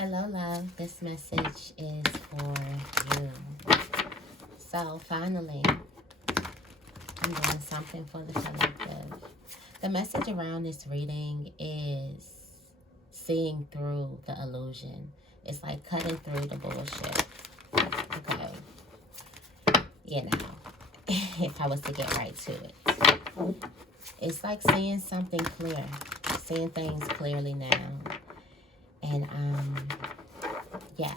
Hello, love. This message is for you. So, finally, I'm doing something for the collective. The message around this reading is seeing through the illusion. It's like cutting through the bullshit. Okay. You know, if I was to get right to it. It's like seeing something clear. Seeing things clearly now. And, yes.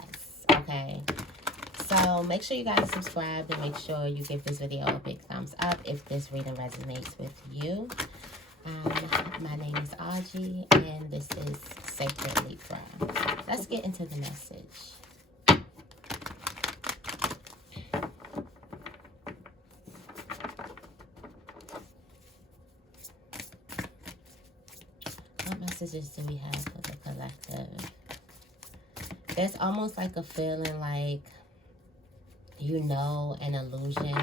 Okay. So make sure you guys subscribe and make sure you give this video a big thumbs up if this reading resonates with you. My name is Aji and this is Sacred Libra. Let's get into the message. What messages do we have for the collective? There's almost like a feeling like you know an illusion.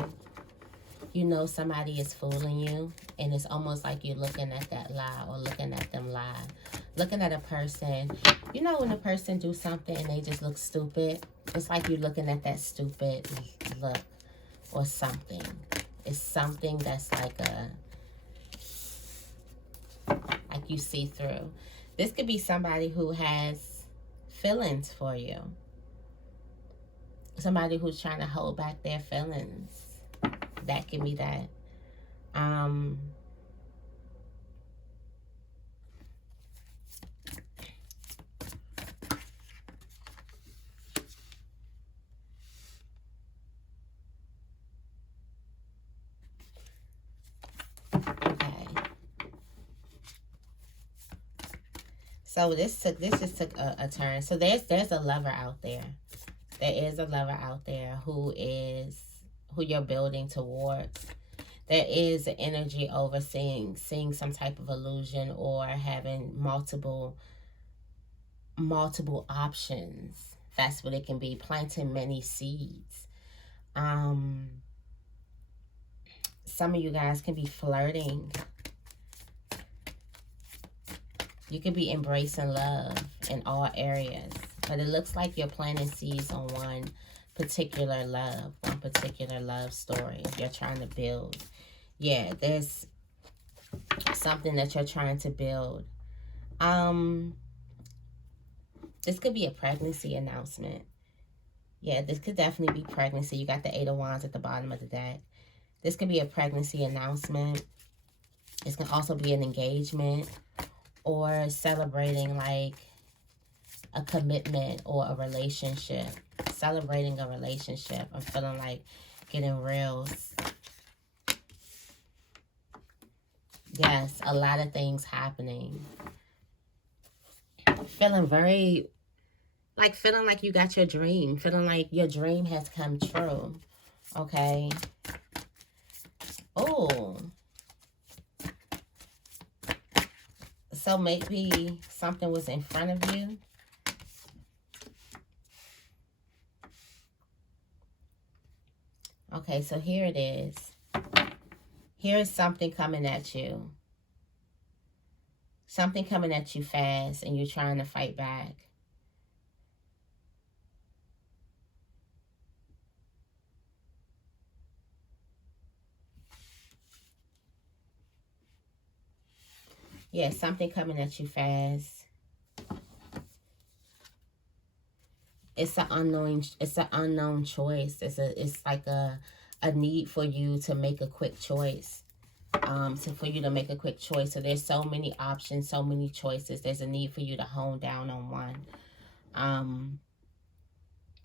You know somebody is fooling you. And it's almost like you're looking at that lie or looking at them lie. Looking at a person. You know when a person do something and they just look stupid? It's like you're looking at that stupid look or something. It's something that's like you see through. This could be somebody who has feelings for you. Somebody who's trying to hold back their feelings. That can be that. Okay. So this just took a turn. So there's a lover out there. There is a lover out there who you're building towards. There is an energy over seeing some type of illusion or having multiple options. That's what it can be. Planting many seeds. Some of you guys can be flirting. You could be embracing love in all areas. But it looks like you're planting seeds on one particular love. One particular love story you're trying to build. Yeah, there's something that you're trying to build. This could be a pregnancy announcement. Yeah, this could definitely be pregnancy. You got the 8 of Wands at the bottom of the deck. This could be a pregnancy announcement. This can also be an engagement or celebrating like a commitment or a relationship. Celebrating a relationship. I'm feeling like getting reels. Yes, a lot of things happening. Feeling very, feeling like you got your dream. Feeling like your dream has come true. Okay. Oh. So maybe something was in front of you. Okay, so here it is. Here is something coming at you. Something coming at you fast and you're trying to fight back. Yeah, something coming at you fast. It's an unknown choice. It's like a need for you to make a quick choice. For you to make a quick choice. So there's so many options, so many choices. There's a need for you to hone down on one.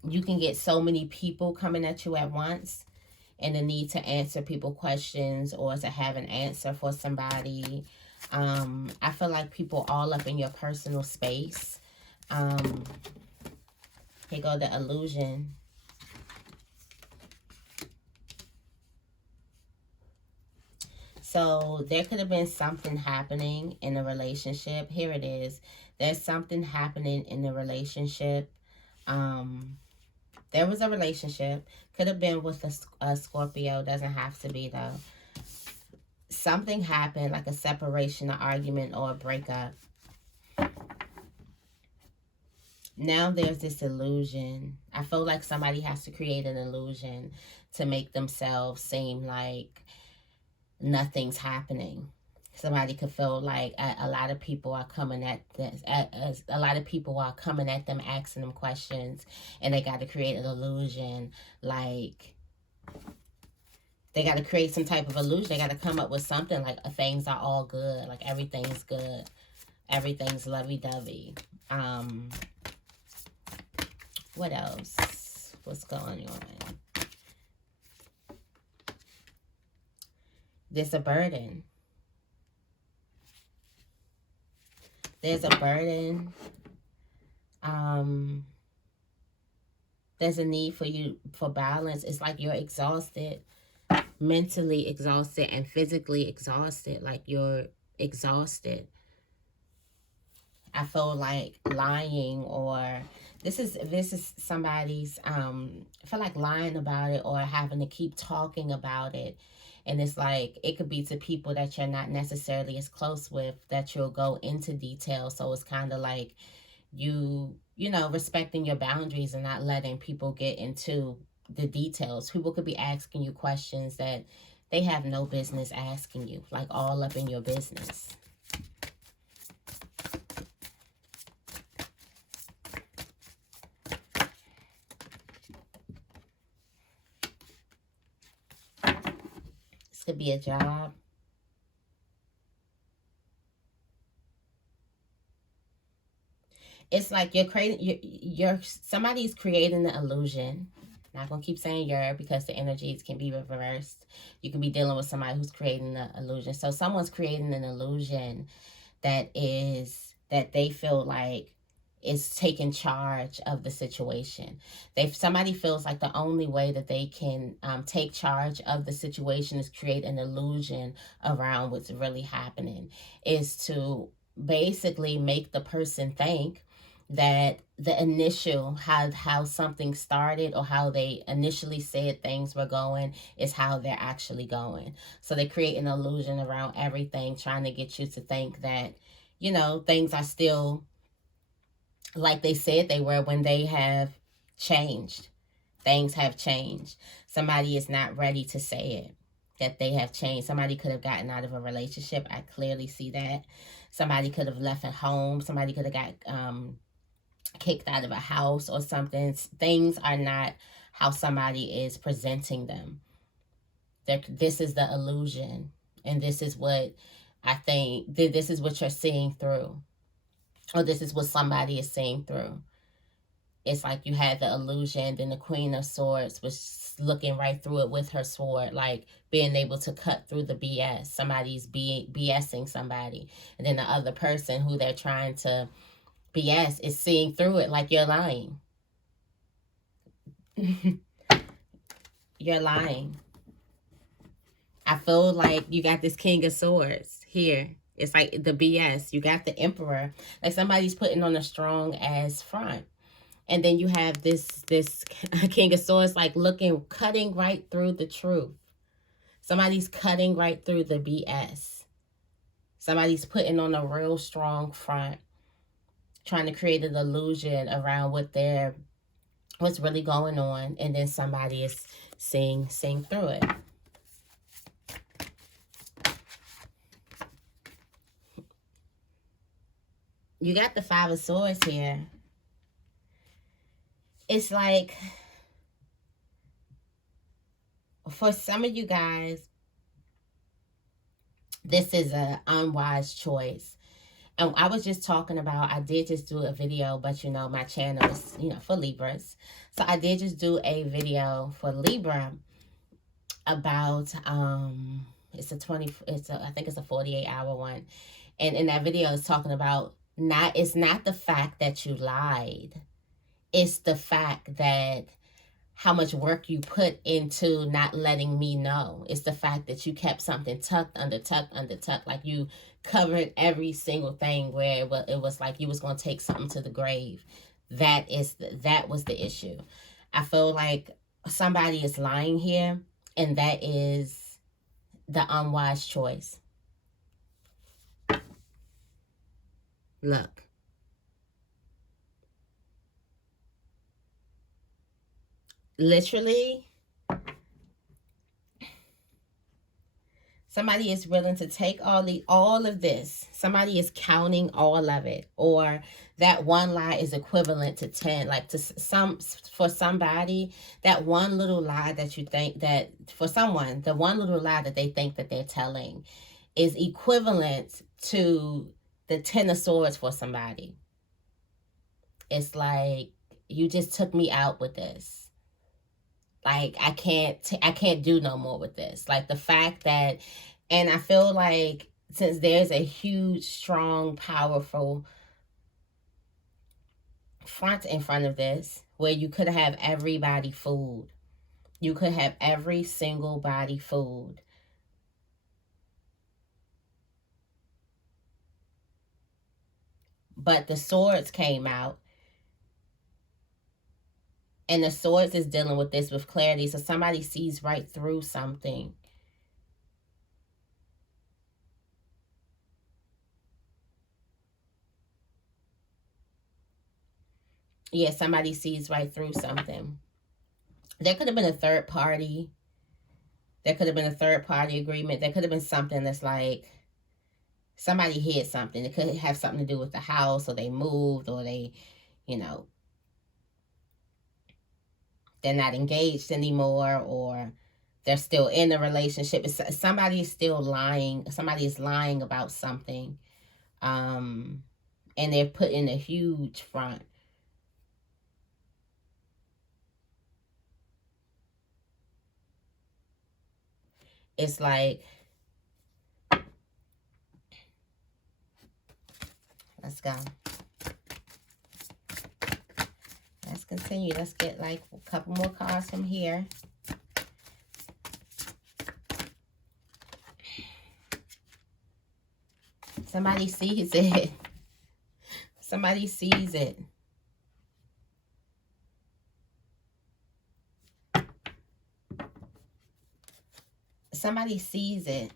You can get so many people coming at you at once, and the need to answer people questions or to have an answer for somebody. I feel like people all up in your personal space. Here go the illusion. So there could have been something happening in a relationship. Here it is. There's something happening in the relationship. There was a relationship. Could have been with a Scorpio. Doesn't have to be, though. Something happened, like a separation, an argument, or a breakup. Now there's this illusion. I feel like somebody has to create an illusion to make themselves seem like nothing's happening. Somebody could feel like a lot of people are coming at this. A lot of people are coming at them, asking them questions, and they got to create an illusion. Like they got to create some type of illusion. They got to come up with something like things are all good, like everything's good, everything's lovey-dovey. What else? What's going on? There's a burden. There's a burden. There's a need for you for balance. It's like you're exhausted, mentally exhausted and physically exhausted. Like you're exhausted. I feel like lying, or this is somebody's I feel like lying about it or having to keep talking about it. And it's like it could be to people that you're not necessarily as close with, that you'll go into detail. So it's kind of like you know, respecting your boundaries and not letting people get into the details. People could be asking you questions that they have no business asking you, like all up in your business. This could be a job. It's like you're creating, you're somebody's creating the illusion. Not gonna keep saying you're, because the energies can be reversed. You can be dealing with somebody who's creating the illusion. So someone's creating an illusion that they feel like is taking charge of the situation. Somebody feels like the only way that they can take charge of the situation is create an illusion around what's really happening, is to basically make the person think that the initial how something started or how they initially said things were going is how they're actually going. So they create an illusion around everything, trying to get you to think that, you know, things are still like they said they were, when they have changed. Things have changed. Somebody is not ready to say it, that they have changed. Somebody could have gotten out of a relationship. I clearly see that. Somebody could have left at home. Somebody could have got kicked out of a house or something. Things are not how somebody is presenting them. This is the illusion, and this is what I think, this is what you're seeing through, or this is what somebody is seeing through. It's like you had the illusion, then the Queen of Swords was looking right through it with her sword, like being able to cut through the BS. Somebody's BSing somebody, and then the other person who they're trying to BS is seeing through it like you're lying. You're lying. I feel like you got this King of Swords here. It's like the BS. You got the Emperor. Like somebody's putting on a strong ass front. And then you have this King of Swords like cutting right through the truth. Somebody's cutting right through the BS. Somebody's putting on a real strong front, trying to create an illusion around what's really going on, and then somebody is seeing through it. You got the Five of Swords here. It's like, for some of you guys, this is an unwise choice. And I was just talking about, I did just do a video, but you know, my channel is, you know, for Libras. So I did just do a video for Libra about, I think it's a 48-hour one. And in that video, it's talking about, it's not the fact that you lied. It's the fact that how much work you put into not letting me know. It's the fact that you kept something tucked under, like you covered every single thing, where it was like you was going to take something to the grave. That was the issue. I feel like somebody is lying here, and that is the unwise choice. Look. literally, somebody is willing to take all of this. Somebody is counting all of it. Or that one lie is equivalent to 10. Like for somebody, that one little lie that you think that, for someone, the one little lie that they think that they're telling is equivalent to the 10 of swords for somebody. It's like, you just took me out with this. Like, I can't do no more with this. Like, the fact that, and I feel like since there's a huge, strong, powerful front in front of this, where you could have everybody fooled. You could have every single body fooled. But the swords came out. And the swords is dealing with this with clarity. So somebody sees right through something. Yeah, somebody sees right through something. There could have been a third party. There could have been a third party agreement. There could have been something that's like, somebody hid something. It could have something to do with the house, or they moved, or they, you know, they're not engaged anymore, or they're still in a relationship. Somebody is still lying. Somebody is lying about something. And they're putting a huge front. It's like, let's go. Let's continue. Let's get like a couple more cards from here. Somebody sees it. Somebody sees it. Somebody sees it.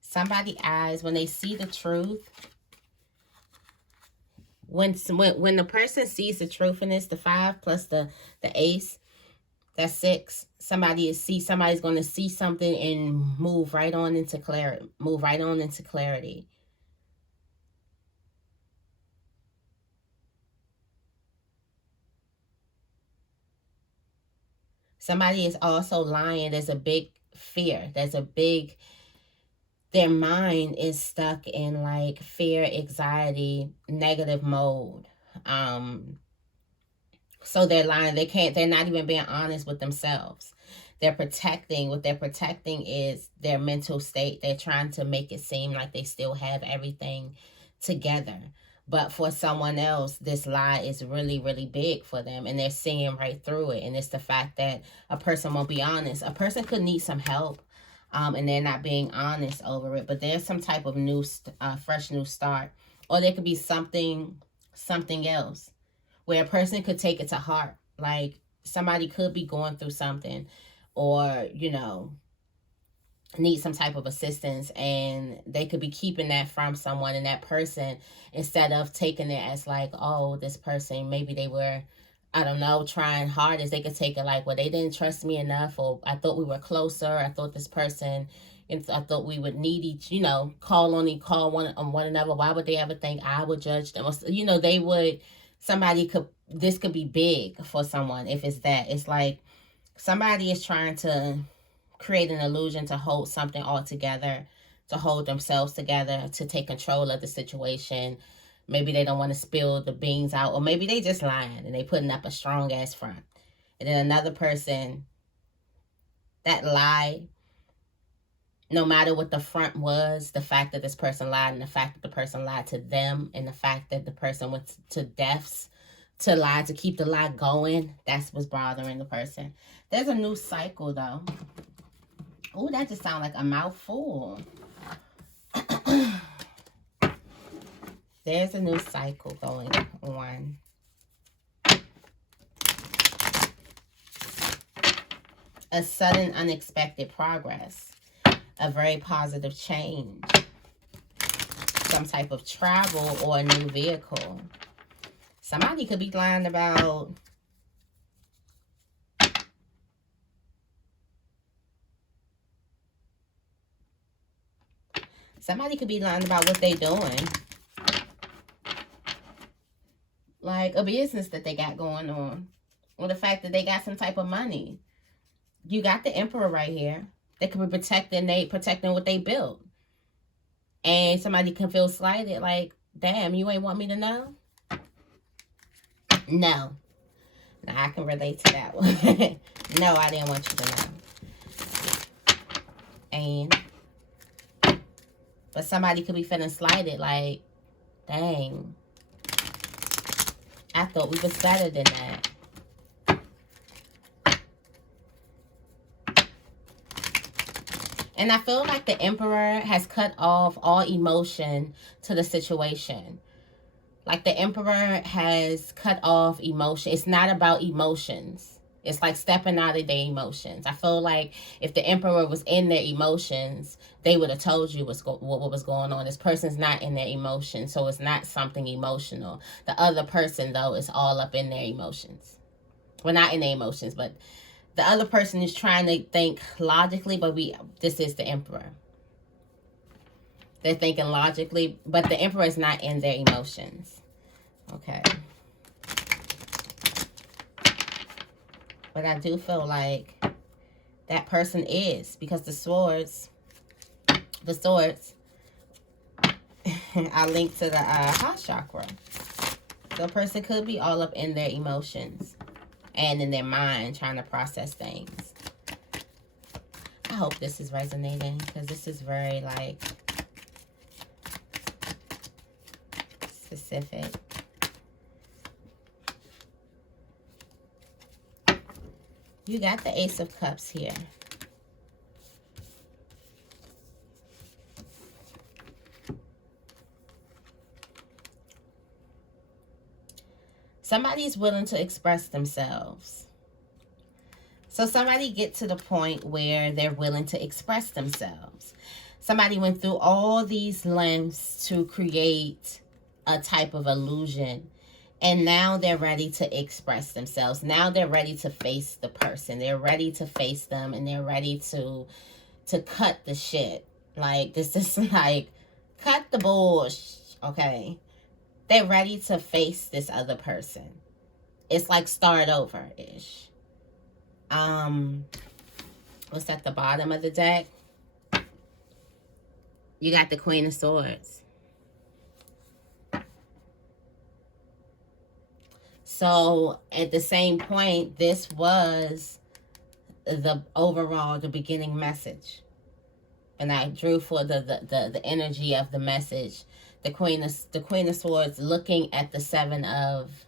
Somebody's eyes, when they see the truth, when the person sees the truth in this, the 5 plus the ace, that's 6. Somebody's going to see something and move right on into clarity. Move right on into clarity. Somebody is also lying. There's a big fear. Their mind is stuck in like fear, anxiety, negative mode. So they're lying. They're not even being honest with themselves. What they're protecting is their mental state. They're trying to make it seem like they still have everything together. But for someone else, this lie is really, really big for them, and they're seeing right through it. And it's the fact that a person won't be honest. A person could need some help, and they're not being honest over it. But there's some type of fresh new start. Or there could be something else where a person could take it to heart. Like, somebody could be going through something, or, you know, need some type of assistance, and they could be keeping that from someone, and that person, instead of taking it as like, oh, this person, maybe they were, I don't know, trying hardest, they could take it like, well, they didn't trust me enough, or I thought we were closer, I thought this person, I thought we would need each, you know, call one another. Why would they ever think I would judge them? You know, this could be big for someone. If it's that, it's like somebody is trying to create an illusion to hold something all together, to hold themselves together, to take control of the situation. Maybe they don't want to spill the beans out, or maybe they just lying and they putting up a strong ass front. And then another person that lied, no matter what the front was, the fact that this person lied, and the fact that the person lied to them, and the fact that the person went to deaths to lie, to keep the lie going, that's what's bothering the person. There's a new cycle, though. Oh, that just sounds like a mouthful. There's a new cycle going on. A sudden, unexpected progress. A very positive change. Some type of travel or a new vehicle. Somebody could be lying about Somebody could be lying about what they doing. Like a business that they got going on. Or the fact that they got some type of money. You got the Emperor right here. They could be protecting what they built. And somebody can feel slighted, like, damn, you ain't want me to know? No. Now I can relate to that one. No, I didn't want you to know. But somebody could be feeling slighted, like, dang, I thought we was better than that. And I feel like the Emperor has cut off all emotion to the situation. Like the Emperor has cut off emotion. It's not about emotions. It's like stepping out of their emotions. I feel like if the Emperor was in their emotions, they would have told you what was going on. This person's not in their emotions, so it's not something emotional. The other person, though, is all up in their emotions. Well, not in their emotions, but the other person is trying to think logically, but this is the Emperor. They're thinking logically, but the Emperor is not in their emotions. Okay. But I do feel like that person is, because the swords are linked to the heart chakra. So a person could be all up in their emotions and in their mind trying to process things. I hope this is resonating, because this is very, like, specific. You got the Ace of Cups here. Somebody's willing to express themselves. So somebody get to the point where they're willing to express themselves. Somebody went through all these lengths to create a type of illusion. And now they're ready to express themselves. Now they're ready to face the person. They're ready to face them, and they're ready to cut the shit. Like, this is like, cut the bullshit, okay? They're ready to face this other person. It's like start over-ish. What's at the bottom of the deck? You got the Queen of Swords. So at the same point, this was the beginning message. And I drew for the energy of the message. The Queen of Swords looking at the Seven of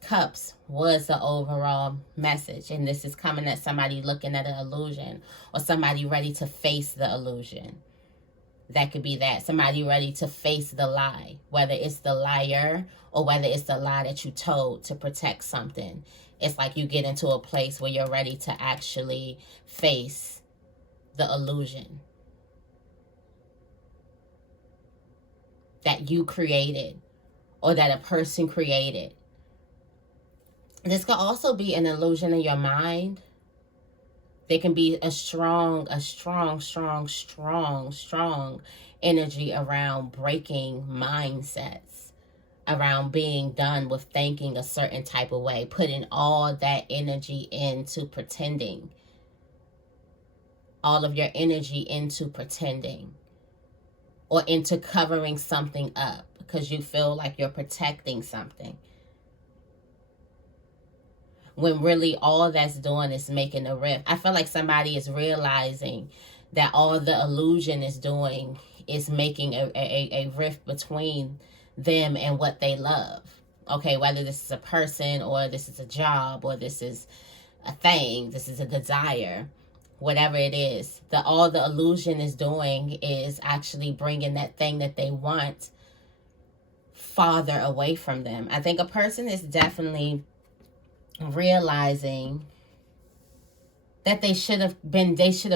Cups was the overall message. And this is coming at somebody looking at an illusion, or somebody ready to face the illusion. That could be that. Somebody ready to face the lie. Whether it's the liar or whether it's the lie that you told to protect something. It's like you get into a place where you're ready to actually face the illusion that you created or that a person created. This could also be an illusion in your mind. There can be a strong energy around breaking mindsets, around being done with thinking a certain type of way, putting all that energy into pretending, all of your energy into pretending, or into covering something up because you feel like you're protecting something. When really all that's doing is making a rift. I feel like somebody is realizing that all the illusion is doing is making a rift between them and what they love. Okay, whether this is a person, or this is a job, or this is a thing, this is a desire, whatever it is, all the illusion is doing is actually bringing that thing that they want farther away from them. I think a person is definitely realizing that they should have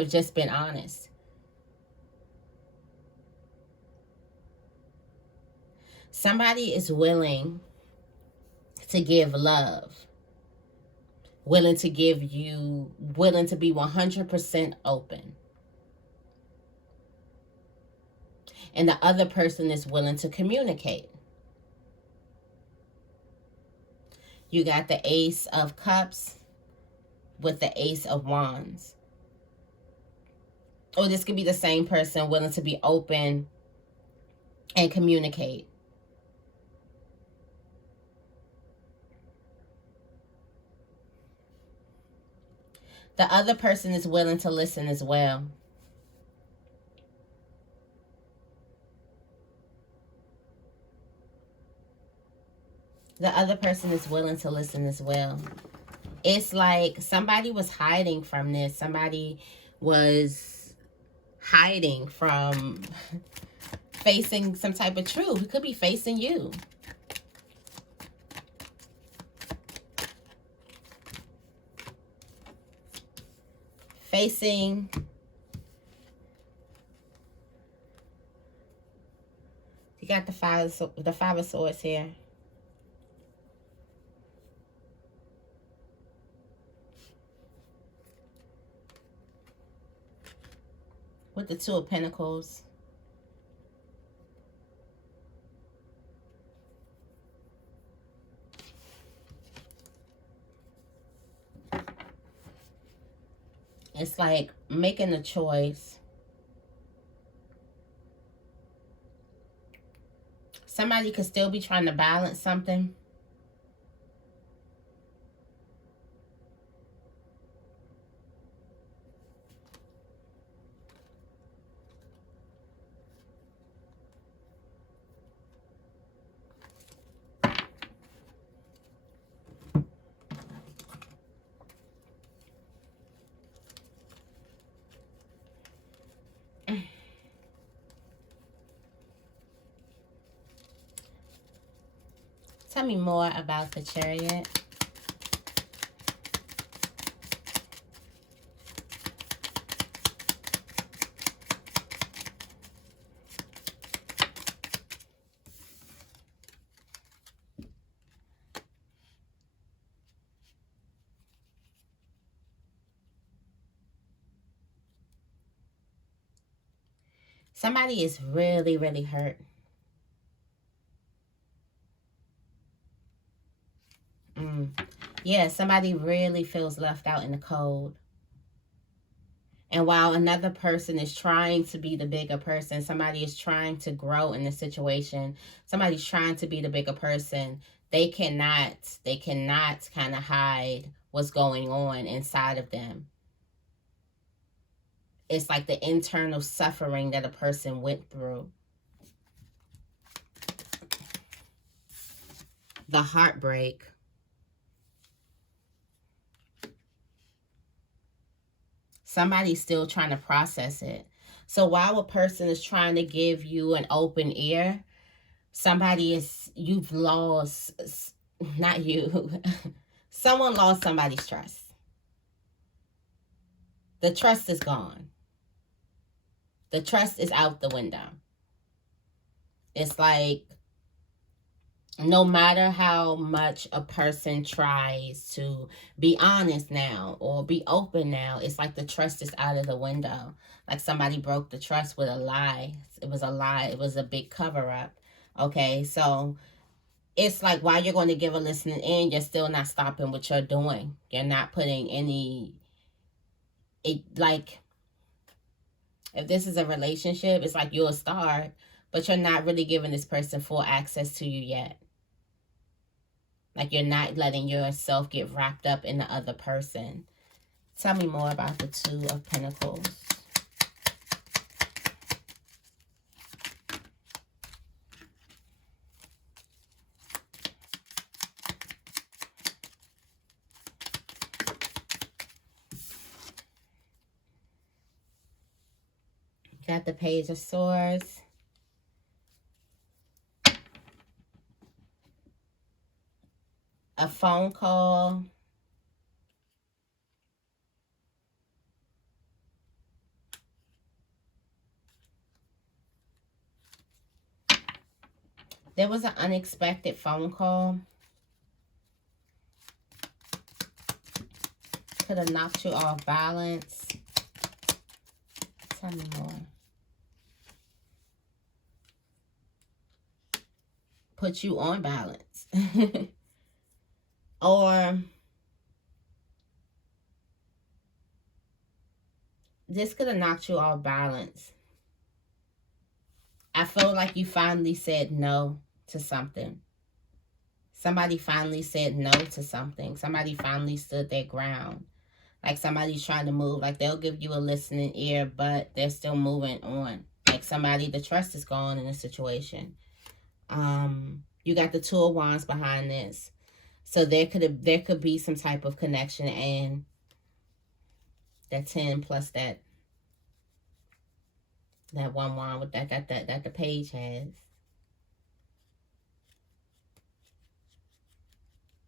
just been honest. Somebody is willing to give love, willing to be 100% open. and the other person is willing to communicate. You got the Ace of Cups with the Ace of Wands. Or this could be the same person willing to be open and communicate. The other person is willing to listen as well. The other person is willing to listen as well. It's like somebody was hiding from this. Somebody was hiding from facing some type of truth. It could be facing you. Facing you got the five of swords here. With the Two of Pentacles. It's like making a choice. Somebody could still be trying to balance something. Tell me more about the Chariot. Somebody is really, really hurt. Yeah, somebody really feels left out in the cold. And while another person is trying to be the bigger person, somebody is trying to grow in the situation, somebody's trying to be the bigger person, they cannot kind of hide what's going on inside of them. It's like the internal suffering that a person went through. The heartbreak. Somebody's still trying to process it. So while a person is trying to give you an open ear, you've lost, not you, someone lost somebody's trust. The trust is gone. The trust is out the window. It's like, no matter how much a person tries to be honest now or be open now, it's like the trust is out of the window. Like somebody broke the trust with a lie. It was a lie. It was a big cover-up. Okay, so it's like while you're going to give a listening in, you're still not stopping what you're doing. You're not putting any... like, if this is a relationship, it's like you'll start, but you're not really giving this person full access to you yet. Like you're not letting yourself get wrapped up in the other person. Tell me more about the Two of Pentacles. Got the Page of Swords. A phone call. There was an unexpected phone call. Could have knocked you off balance. Tell me more. put you on balance. Or this could have knocked you off balance. I feel like you finally said no to something. Somebody finally said no to something. Somebody finally stood their ground. Like somebody's trying to move. Like they'll give you a listening ear, but they're still moving on. Like somebody, the trust is gone in a situation. You got the Two of Wands behind this. So there could be some type of connection, and that 10 plus that one wand with that the page has.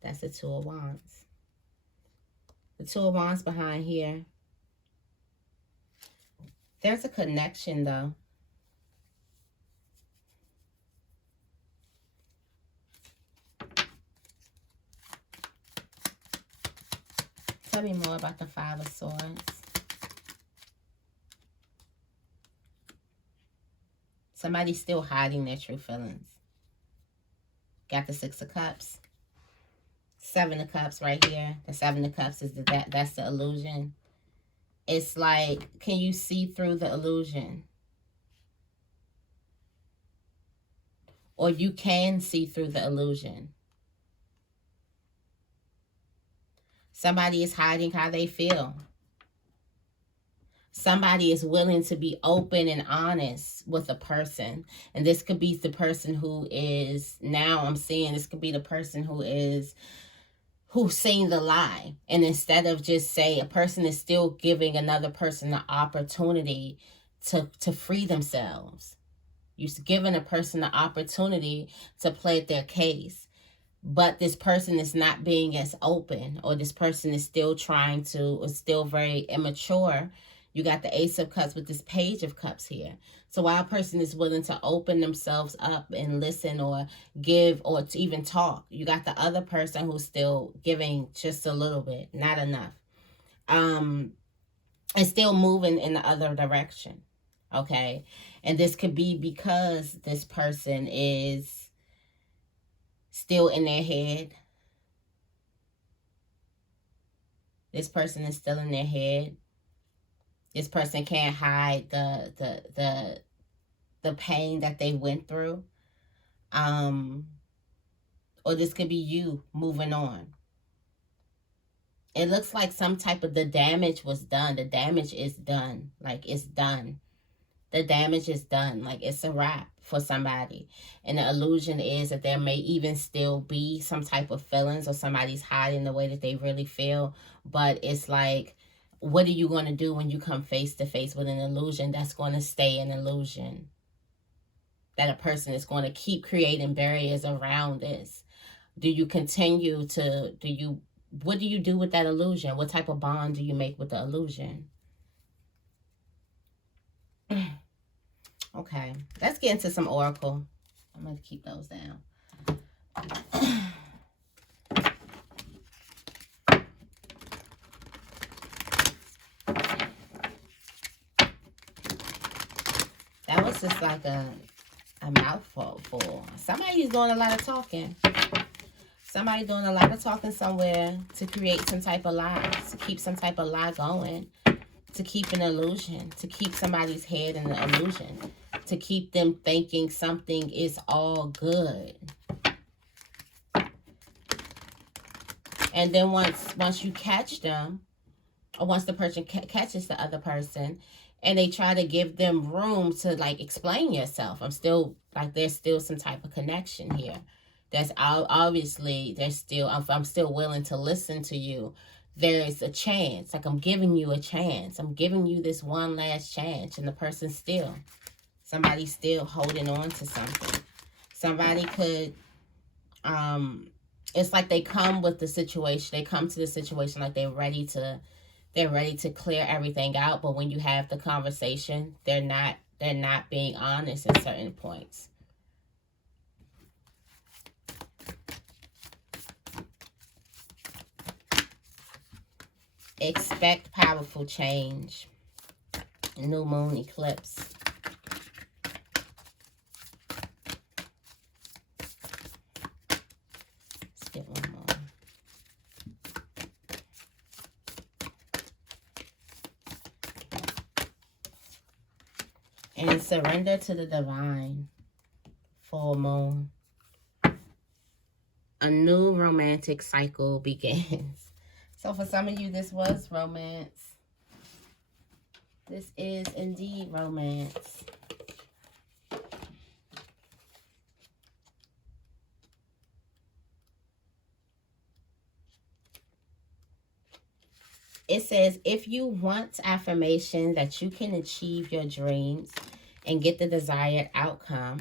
That's the Two of Wands. The Two of Wands behind here. There's a connection though. Tell me more about the Five of Swords. Somebody's still hiding their true feelings. Got the Six of Cups. Seven of Cups right here. The Seven of Cups is that's the illusion. It's like, can you see through the illusion? Or you can see through the illusion. Somebody is hiding how they feel. Somebody is willing to be open and honest with a person. And this could be the person who is, now I'm seeing this could be the person who's seen the lie. And instead of just say, a person is still giving another person the opportunity to free themselves. You're giving a person the opportunity to plead their case. But this person is not being as open, or this person is still still very immature. You got the Ace of Cups with this Page of Cups here. So while a person is willing to open themselves up and listen or give or to even talk, you got the other person who's still giving just a little bit, not enough. And still moving in the other direction. Okay? And this could be because this person is still in their head. This person is still in their head. This person can't hide the pain that they went through. Or this could be you moving on. It looks like some type of, the damage was done. The damage is done. Like, it's done. The damage is done. Like, it's a wrap for somebody. And the illusion is that there may even still be some type of feelings, or somebody's hiding the way that they really feel. But it's like, what are you going to do when you come face to face with an illusion that's going to stay an illusion? That a person is going to keep creating barriers around this. Do you continue to, what do you do with that illusion? What type of bond do you make with the illusion? Okay, let's get into some oracle. I'm going to keep those down. That was just like a mouthful. Somebody's doing a lot of talking. Somebody doing a lot of talking somewhere to create some type of lie, to keep some type of lie going, to keep an illusion, to keep somebody's head in the illusion, to keep them thinking something is all good. And then once you catch them, or once the person catches the other person, and they try to give them room to, like, explain yourself. I'm still, like, there's still some type of connection here. That's obviously, there's still, I'm still willing to listen to you. There's a chance. Like, I'm giving you a chance. I'm giving you this one last chance. And the person's still, somebody's still holding on to something. Somebody could, it's like they come with the situation. They come to the situation like they're ready to clear everything out. But when you have the conversation, they're not being honest at certain points. Expect powerful change. New moon eclipse. And surrender to the divine. Full moon. A new romantic cycle begins. So for some of you, this was romance. This is indeed romance. It says, if you want affirmation that you can achieve your dreams and get the desired outcome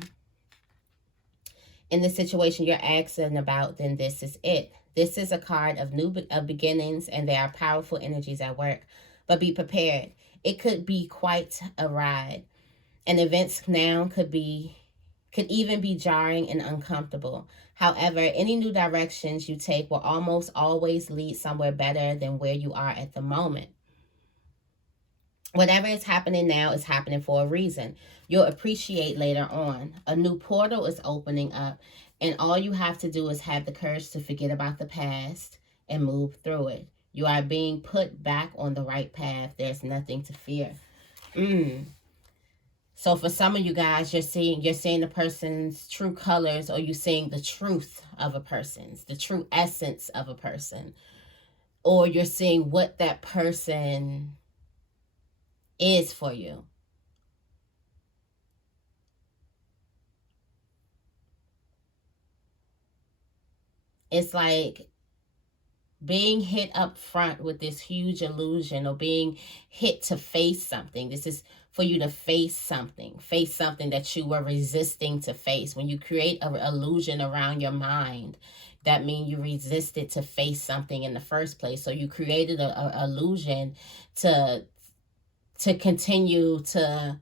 in the situation you're asking about, then this is it. This is a card of of beginnings, and there are powerful energies at work. But be prepared. It could be quite a ride. And events now could even be jarring and uncomfortable. However, any new directions you take will almost always lead somewhere better than where you are at the moment. Whatever is happening now is happening for a reason. You'll appreciate later on. A new portal is opening up, and all you have to do is have the courage to forget about the past and move through it. You are being put back on the right path. There's nothing to fear. So for some of you guys, you're seeing the person's true colors, or you're seeing the truth of a person's, the true essence of a person, or you're seeing what that person is for you. It's like being hit up front with this huge illusion, or being hit to face something. This is for you to face something that you were resisting to face. When you create an illusion around your mind, that means you resisted to face something in the first place. So you created an illusion to continue to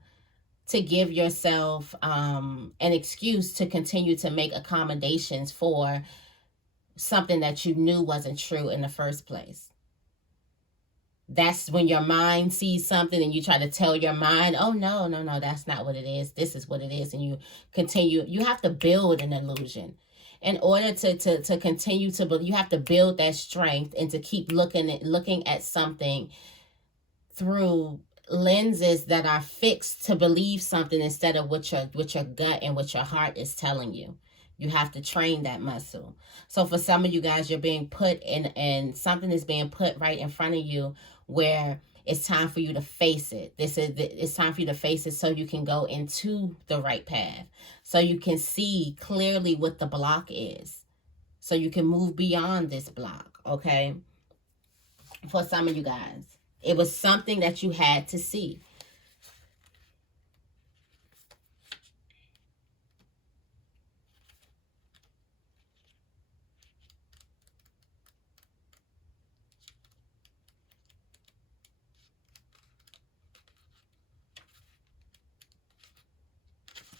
give yourself an excuse to continue to make accommodations for something that you knew wasn't true in the first place. That's when your mind sees something and you try to tell your mind, oh, no, that's not what it is. This is what it is. And you continue. You have to build an illusion. In order to continue to build, you have to build that strength and to keep looking at something through lenses that are fixed to believe something instead of what your gut and what your heart is telling you. You have to train that muscle. So for some of you guys, you're being put in, and something is being put right in front of you where it's time for you to face it. It's time for you to face it so you can go into the right path. So you can see clearly what the block is. So you can move beyond this block, okay? For some of you guys, it was something that you had to see.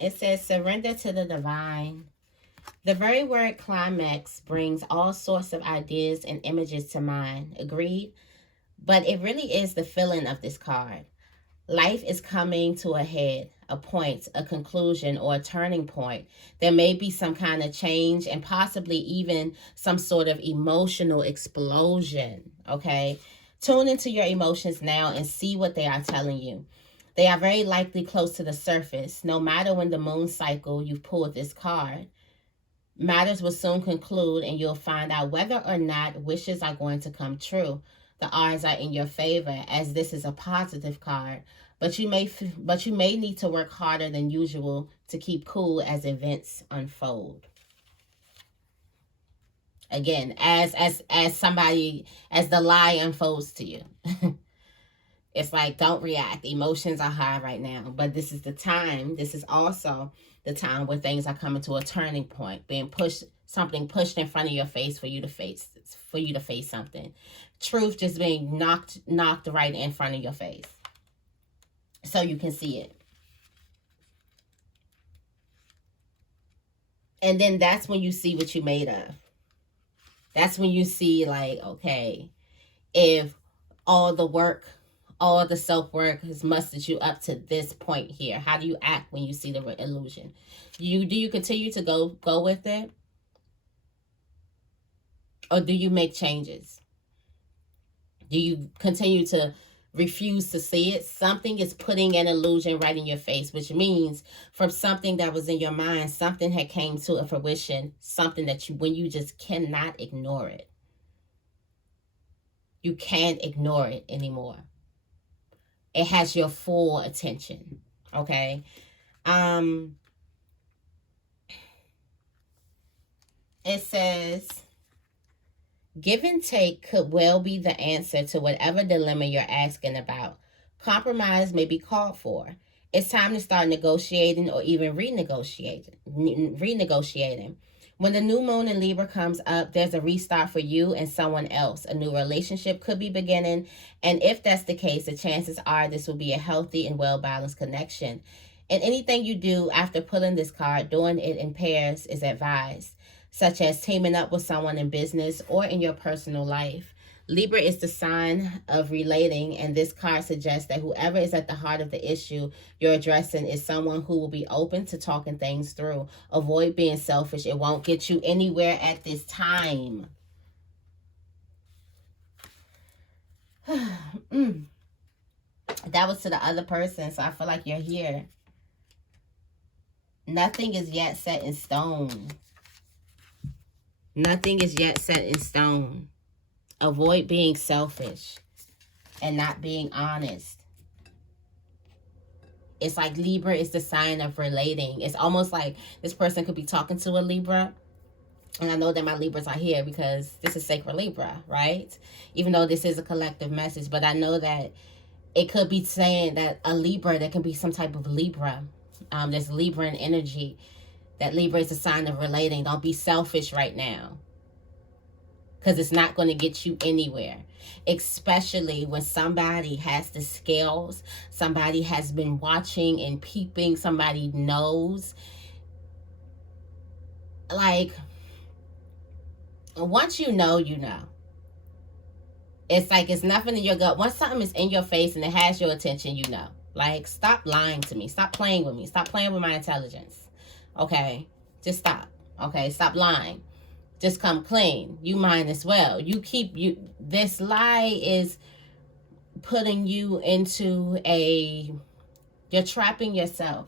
It says, surrender to the divine. The very word climax brings all sorts of ideas and images to mind. Agreed? But it really is the feeling of this card. Life is coming to a head, a point, a conclusion, or a turning point. There may be some kind of change and possibly even some sort of emotional explosion, okay? Tune into your emotions now and see what they are telling you. They are very likely close to the surface. No matter when the moon cycle you've pulled this card, matters will soon conclude, and you'll find out whether or not wishes are going to come true. The odds are in your favor, as this is a positive card, but you may need to work harder than usual to keep cool as events unfold. Again, as the lie unfolds to you. It's like, don't react. Emotions are high right now, but this is the time. This is also the time where things are coming to a turning point, something pushed in front of your face for you to face something. Truth just being knocked right in front of your face, so you can see it. And then that's when you see what you made of. That's when you see, like, okay, if all the self-work has mustered you up to this point here, how do you act when you see the illusion? Do you continue to go with it? Or do you make changes? Do you continue to refuse to see it. Something is putting an illusion right in your face, which means from something that was in your mind, something had came to a fruition, something that when you just cannot ignore it. You can't ignore it anymore. It has your full attention. Okay. It says, give and take could well be the answer to whatever dilemma you're asking about. Compromise may be called for. It's time to start negotiating or even renegotiating. When the new moon in Libra comes up, there's a restart for you and someone else. A new relationship could be beginning. And if that's the case, the chances are this will be a healthy and well-balanced connection. And anything you do after pulling this card, doing it in pairs is advised, such as teaming up with someone in business or in your personal life. Libra is the sign of relating, and this card suggests that whoever is at the heart of the issue you're addressing is someone who will be open to talking things through. Avoid being selfish. It won't get you anywhere at this time. That was to the other person, so I feel like you're here. Nothing is yet set in stone. Nothing is yet set in stone. Avoid being selfish and not being honest. It's like Libra is the sign of relating. It's almost like this person could be talking to a Libra. And I know that my Libras are here because this is Sacred Libra, right? Even though this is a collective message. But I know that it could be saying that a Libra, there can be some type of Libra. There's Libran energy. That Libra is a sign of relating. Don't be selfish right now, because it's not going to get you anywhere, especially when somebody has the scales, somebody has been watching and peeping, somebody knows. Like, once you know, you know. It's like it's nothing in your gut. Once something is in your face and it has your attention, you know. Like, stop lying to me. Stop playing with me. Stop playing with my intelligence. Okay? Just stop. Okay? Stop lying. Just come clean. You might as well. This lie is putting you into you're trapping yourself.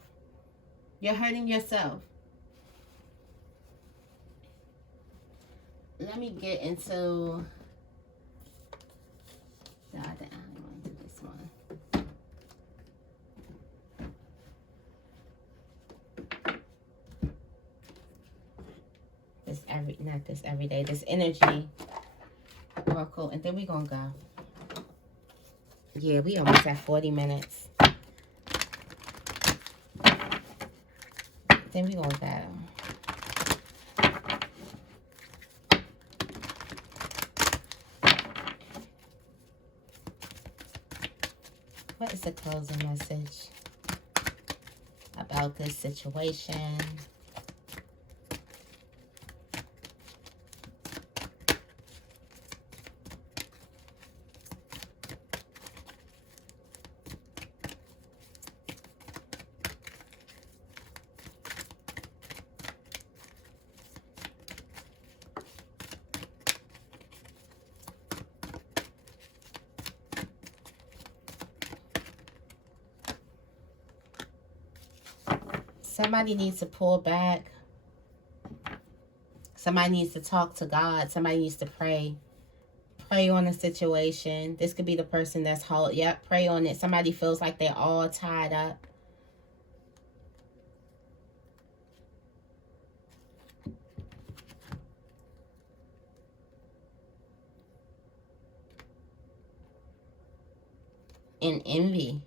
You're hurting yourself. Let me get into the other eye, into this one. Every day, this energy oracle, and then we're gonna go. Yeah, we almost at 40 minutes. Then we gonna go. What is the closing message about this situation? Somebody needs to pull back. Somebody needs to talk to God. Somebody needs to pray. Pray on the situation. This could be the person that's pray on it. Somebody feels like they're all tied up. In envy.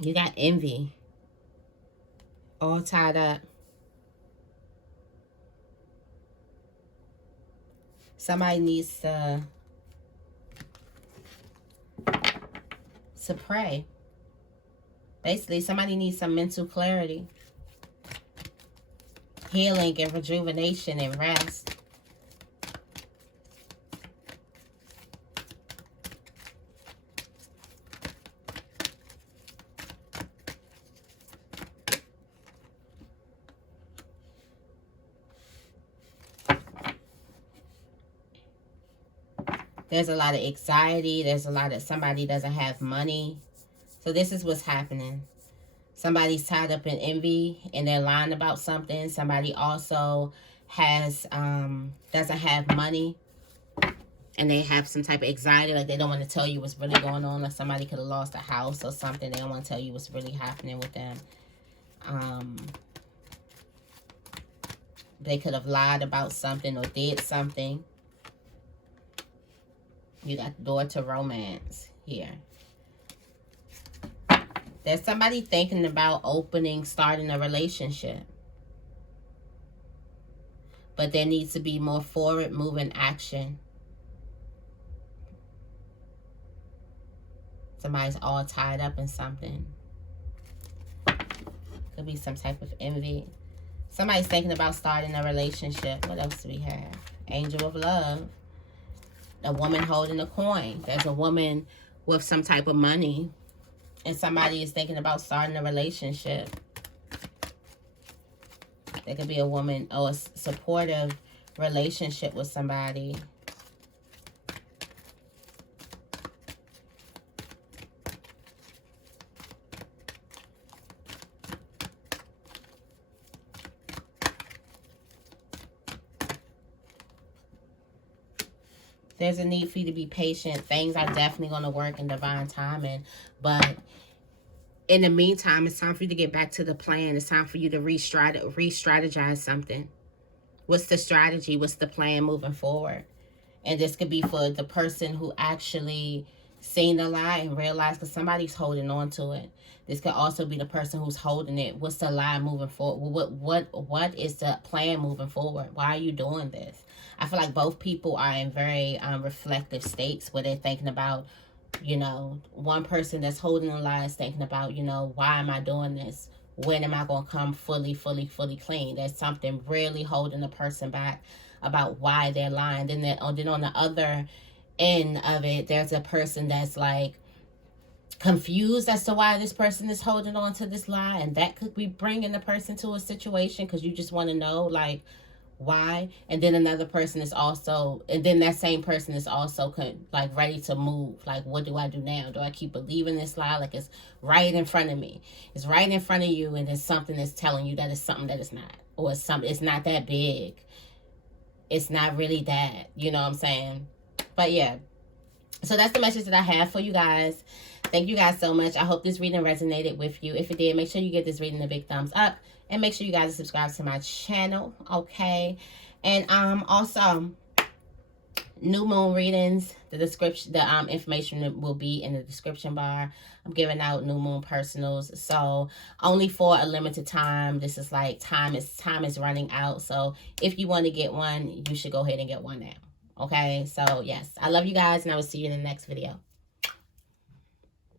You got envy. All tied up. Somebody needs to pray. Basically, somebody needs some mental clarity. Healing and rejuvenation and rest. There's a lot of anxiety. There's a lot of, somebody doesn't have money. So this is what's happening. Somebody's tied up in envy and they're lying about something. Somebody also has, doesn't have money and they have some type of anxiety. Like they don't want to tell you what's really going on. Like somebody could have lost a house or something. They don't want to tell you what's really happening with them. They could have lied about something or did something. You got the door to romance here. There's somebody thinking about starting a relationship. But there needs to be more forward moving action. Somebody's all tied up in something. Could be some type of envy. Somebody's thinking about starting a relationship. What else do we have? Angel of love. A woman holding a coin. There's a woman with some type of money. And somebody is thinking about starting a relationship. There could be a woman or a supportive relationship with somebody. There's a need for you to be patient. Things are definitely going to work in divine timing. But in the meantime, it's time for you to get back to the plan. It's time for you to re-strategize something. What's the strategy? What's the plan moving forward? And this could be for the person who actually seen the lie and realized, because somebody's holding on to it. This could also be the person who's holding it. What's the lie moving forward? What is the plan moving forward? Why are you doing this? I feel like both people are in very reflective states where they're thinking about, you know, one person that's holding the lie is thinking about, you know, why am I doing this? When am I going to come fully clean? There's something really holding the person back about why they're lying. Then on the other end of it, there's a person that's like confused as to why this person is holding on to this lie. And that could be bringing the person to a situation because you just want to know, like, why. And then another person is also, and then that same person is also like ready to move. Like, what do I do now? Do I keep believing this lie? Like, it's right in front of me. It's right in front of you, and there's something that's telling you that it's something that it's not. Or it's not that big. It's not really that. You know what I'm saying? But yeah. So that's the message that I have for you guys. Thank you guys so much. I hope this reading resonated with you. If it did, make sure you give this reading a big thumbs up. And make sure you guys subscribe to my channel, okay? And also, new moon readings, the information will be in the description bar. I'm giving out new moon personals, so only for a limited time. This is like time is running out. So if you want to get one, you should go ahead and get one now, okay? So yes, I love you guys, and I will see you in the next video.